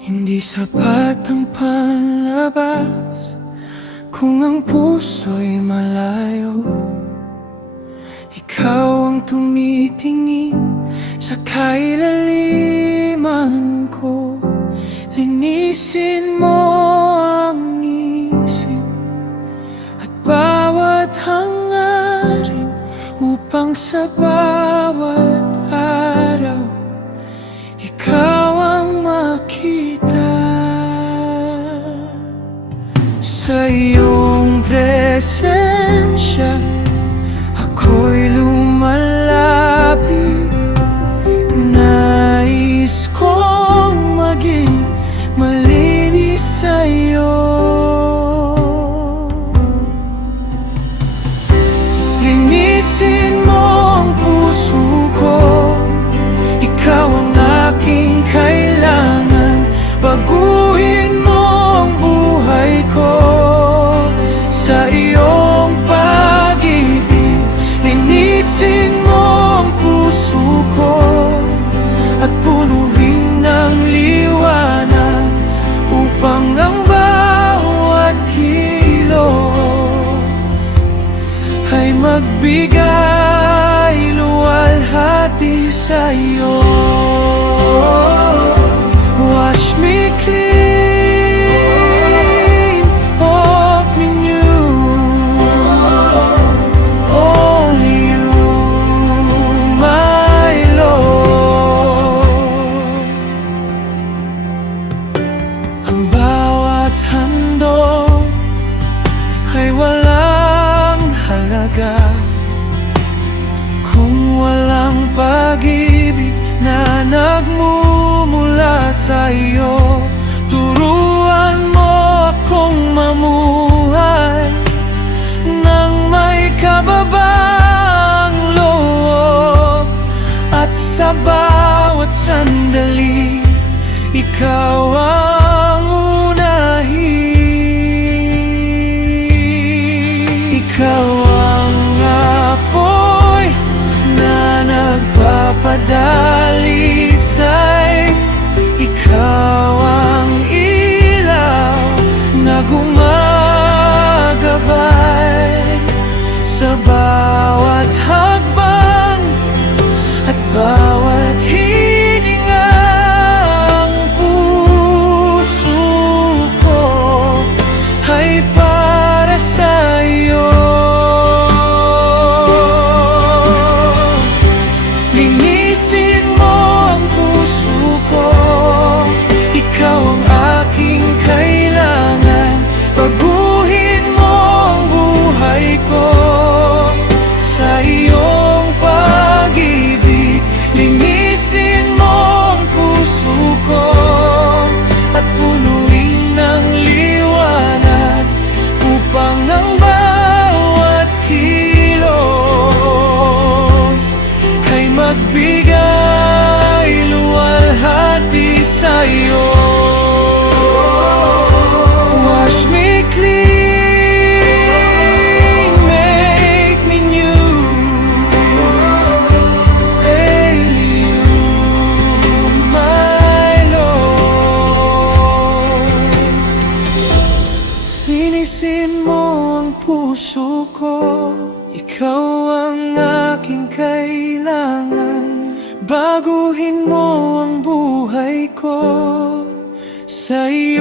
Hindi sapat ang panlabas kung ang puso'y malayo. Ikaw ang tumitingin sa kailaliman ko. Linisin mo ang isip at bawat hangarin, upang sa bawat araw ikaw ang makita. Sa iyong presensya ako'y lumalapit. Nais kong maging malinis sa'yo. Linisin mo ang puso ko, ikaw ang aking kailangan. Baguhin mo ang buhay ko sa iyong pag-ibig. Linisin mo ang puso ko at punuin ng liwanag, upang ang bawat kilos ay magbigay luwalhati sa'yo. Wash me clean, open you, only you, my Lord. Ang bawat handog ay walang halaga kung walang pag-ibig na nagmumula sa iyo. Turuan mo akong mamuhay nang may kababang loob, at sa bawat sandali ikaw ang unahin. Ikaw ang apoy na nagpapadalisay, ikaw ang ilaw na gumagabay sa bawat hakbang at bawat hininga. Ang puso ko ay para sa iyo. Linisin mo ang puso ko, ikaw ang aking kailangan. Baguhin mo ang buhay ko sa iyong pag-ibig. Linisin mo ang puso ko at punuin ng liwanag, upang ang bawat kilos ay magbigay luwalhati sa'yo. Wash me clean, make me new, only you, my Lord. Linisin mo ang puso ko, ikaw ang aking kailangan. Baguhin mo ang buhay ko sa iyo.